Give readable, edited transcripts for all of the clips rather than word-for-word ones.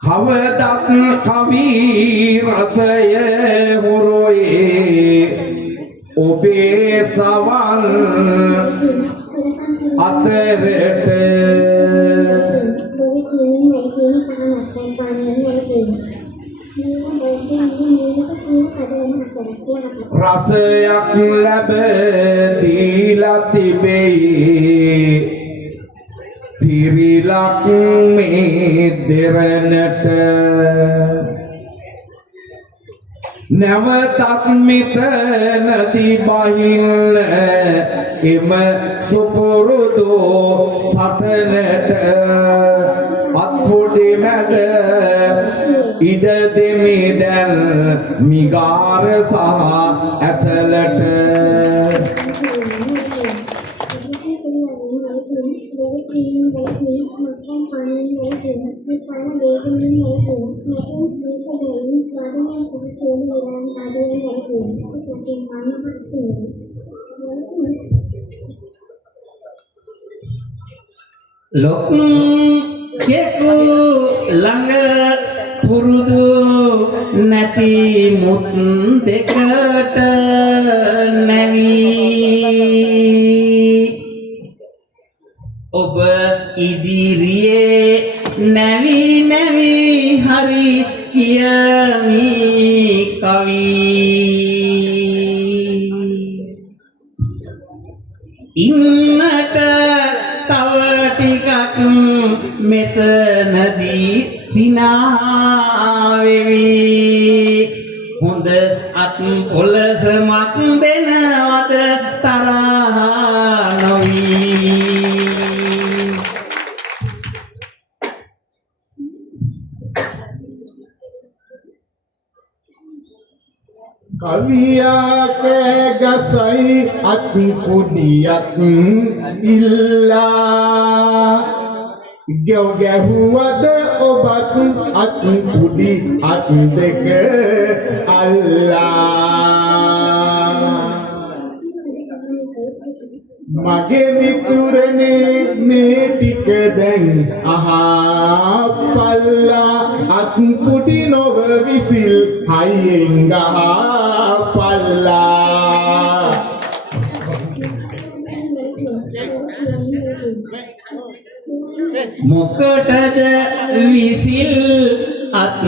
කවදත් කවි රසය මුරොයේ ඔබේ සවල් අතරට රසයක් ලැබ දීලා තිබේ සිරිලක් මේ දෙරණට නැවතත් මෙතනදී බහින්න එම සුපුරුදු සටනට අත්පොඩි මැද ඉඩ දෙමි දැන් මිගාර සහ ඇසලට ලොක්කෙකු ළඟ පුරුදු නැති මුත් දෙකට නැවී ඔබ ඉදිරියේ නැවි නැවි හරි කියමි කවි ඉන්නට තව ටිකක් මෙතනදී සිනා වෙවි හොඳ අත් පොළසමක් දෙනවද තරහ නොවි කවියාක ගසයි අත් පුඩියක් ඉල්ලා ගැව් ගැහුවද ඔබත් අත් පුඩි අත් දෙක අල්ලා මගේ මිතුරනේ මේ ටික දැන් අහපල්ලා අත් පුඩි නොව විසිල් හයියෙන් ගහපල්ලා මොකටද විසිල් අත්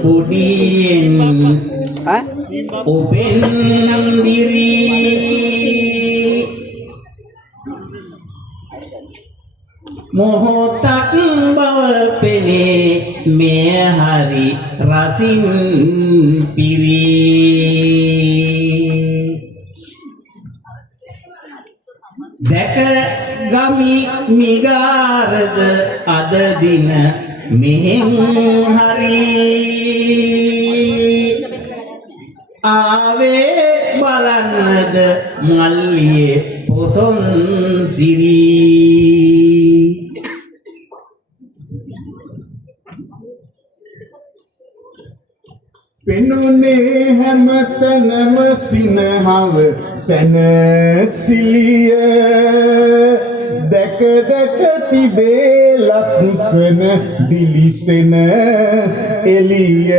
පුඩියෙන් ඔබෙන් දිරි මොහොතක් බව පෙනේ මේ හරි රසින් පිරි දැක ගමි මිගාරද අද දින මෙහෙන් හරි ආවේ බලන්නද මල්ලියේ පොසොන් සිරි පෙනුනේ හැමතැනම සිනහව සැනසිලිය දැක දැක තිබේ ලස්සන දිලිසෙන එළිය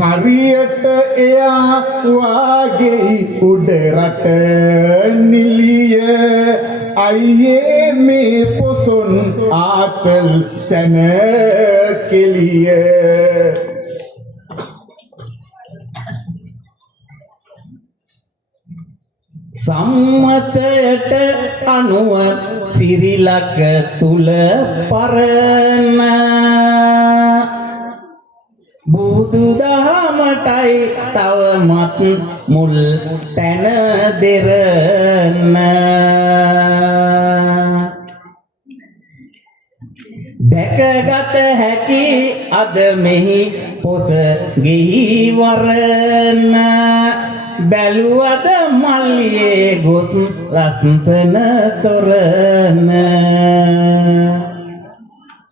හරියට එයා වාගේ උඩ රට නිලිය අයියේ මේ පොසොන් ආතල් සැන කෙලිය සම්මතයට අනුව සිරිලක තුල පරණ බුදු දහමටයි තවමත් මුල් තැන දෙරණ දැකගත හැකි අද මෙහි පොස ගෙහි වරණ බැලුවද මල්ලියේ ගොස් ලස්සන තොරණ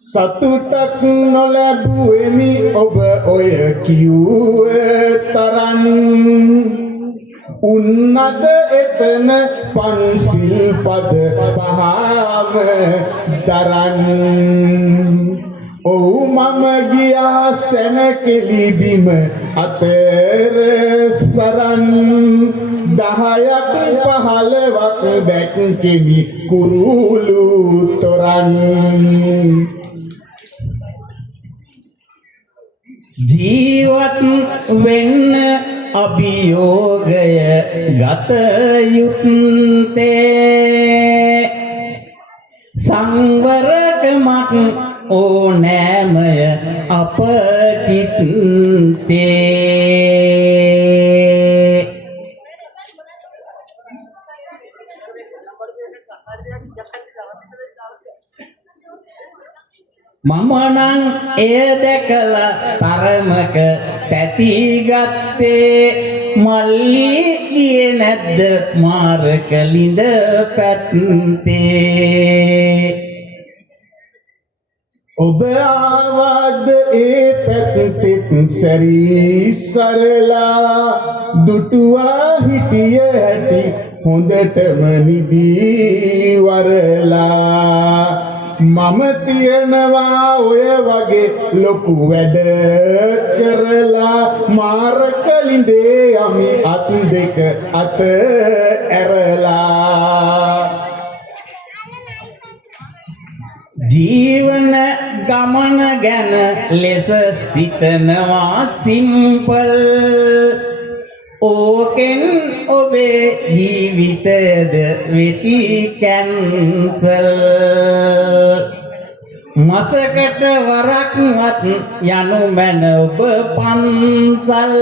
සතුටක් නොලැබුවෙමි ඔබ ඔය කිව්ව තරම් උන්නද එතන පන්සිල් පද පහම දරන් ඔව් මම ගියා සැනකෙලි බිම අතර සරන් 10ක් 15ක් දැක්කෙමි කුරුළු තොරන් ජීවත් වෙන්න අභියෝගය ගත යුත්තේ සංවරකමක් ඕනෑමය අප චිත්තේ මම නම් එය දැකලා තරමක තැති ගත්තේ මල්ලි ගියේ නැද්ද මාරක ලිඳ පැත්තේ ඔබ ආවද ඒ පැත්තෙත් සැරී සරලා දුටුවා හිටිය හැටි හොඳටම නිදී වරලා මම තියනවා ඔය වගේ ලොකු වැඩ කරලා මාරක ලිඳේ යමි අත් දෙක අත ඇරලා ජීවන ගමන ගැන ලෙස සිතනවා සිම්පල් ඕකෙන් ඔබේ ජීවිතයද වෙති කැන්සල් මසකට වරක්වත් යනු මැන ඔබ පන්සල්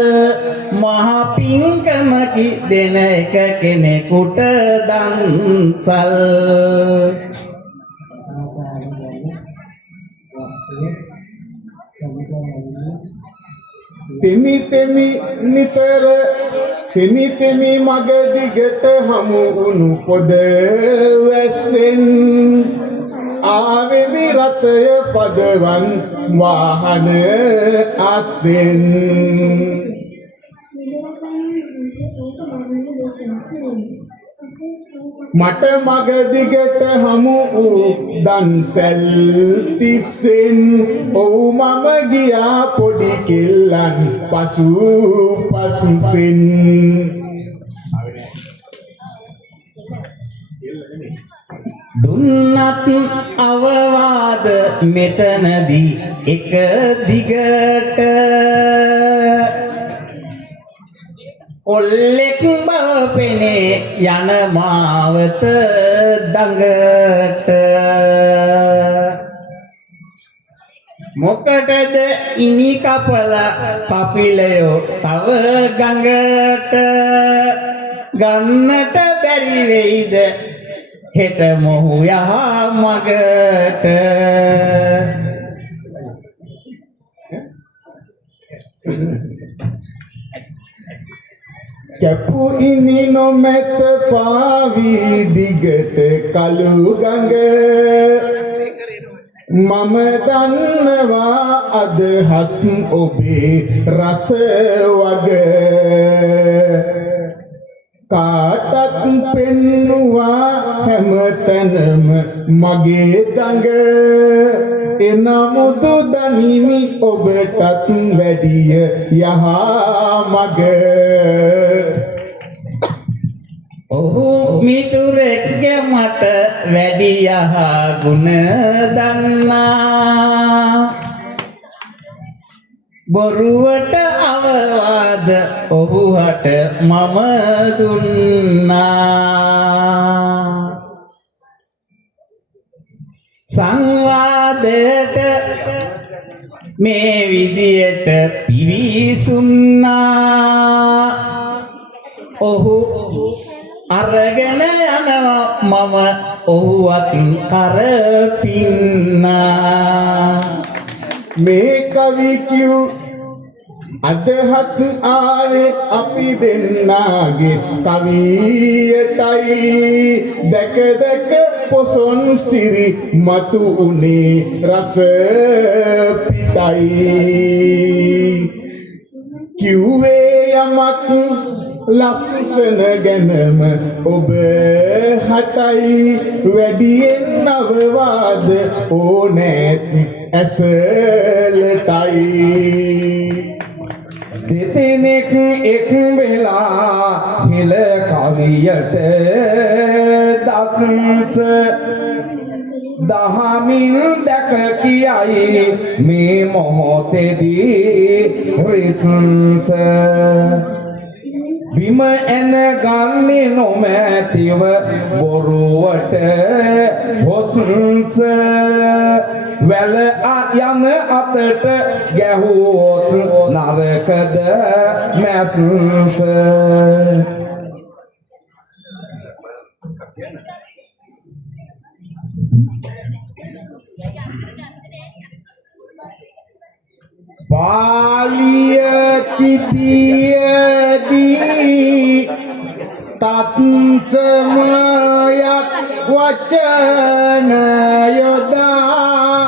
මහ පිංකමකි දෙන එක කෙනෙකුට දන්සල් තෙමි තෙමි නිතර තෙමි තෙමි මග දිගට හමු වුණු පොද වැස්සෙන් ආවෙමි රතය පදවන් වාහන අස්සෙන් මට මග දිගට හමු වූ දන්සැල් තිස්සෙන් ඔව් මම ගියා පොඩි කෙල්ලන් පසු පස්සෙන් දුන්නත් අවවාද මෙතනදී එක දිගට කොල්ලෙක් බව පෙනේ යන මාවත දඟට මොකටද ඉනි කපල කපිලයෝ තව ගඟට ගන්නට බැරි වෙයිද හෙට මොහු යහ මගට කැපු ඉනි නොමැත පාවී දිගට කළු ගඟ මම දන්නවා අදහස් ඔබේ රස වග කාටත් පෙන්නුවා හැමතැනම මගේ දඟ එනමුදු දනිමි ඔබටත් වැඩිය යහ මග ඔහු මිතුරෙක්ග මට වැඩි යහ ගුණ දන්නා බොරුවට අවවාද ඔහුහට මම දුන්නා සංවාදයට මේ විදියට පිවිසුන්නා ඔහු අරගෙන යනවා මම ඔහුවත් කරපින්නා මේ කවි කියු අදහස් ආවේ අපි දෙන්නාගේ කවියටයි දැක දැක පොසොන් සිරි මතු උනේ රස පිටයි කිව්වේ යමක් ලස්සන ගැනම ඔබ හටයි වැඩියෙන් නවවාද ඕනෑත් ඇසලටයි දෙතෙනෙක් එක් වෙලා හිල කවියට දසංස දහමින් දැක කියයි මේ මොහොතේදී රිසංස බිම එන ගන්නේ නොමැතිව බොරුවට හොසංස වැල යන අතට ගැහුවොත් නරකද මැසංස පාලිය තිබියදී තත්සමයක් වචන යොදා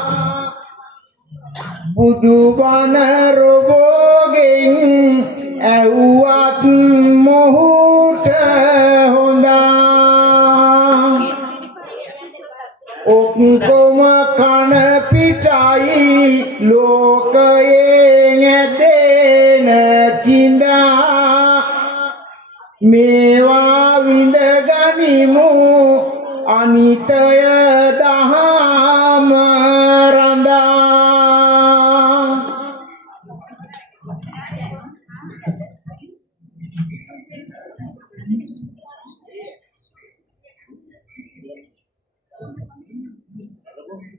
බුදුබණ රොබෝගෙන් ඇව්වත් මොහුට හොඳා ඔක්කොම කන පිටයි ලෝකයෙන් ඇදෙන කිඳා මේවා විඳ ගනිමු අනිතය දහම රඳා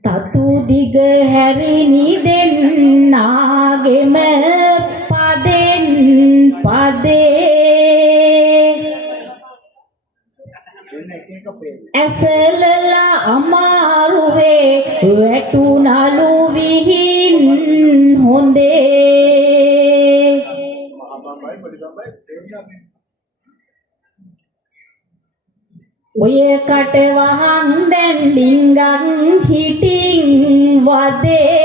තතු දිග හැරිනි දෙන්නාගෙම පදෙන් පදේ ඇසලලා අමාරුවේ වැටුනලු විහින් හොඳේ ඔය කට වහන් දැන් ඩිංගන් හිටින් වදේ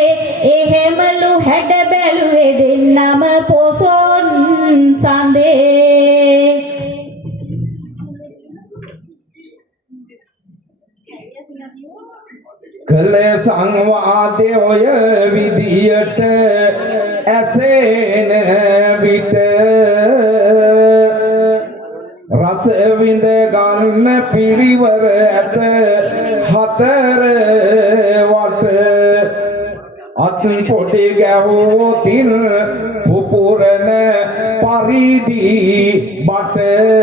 එහෙමලු හැඩ බැලුවේ දෙන්නම පොසොන් සඳේ කළ සංවාදය ඔය විදියට ඇසෙන විට රස විඳ ගන්න පිරිවර ඇත හතර වට අත් පොඩි ගැහුවොතින් පුපුරන පරිදි බට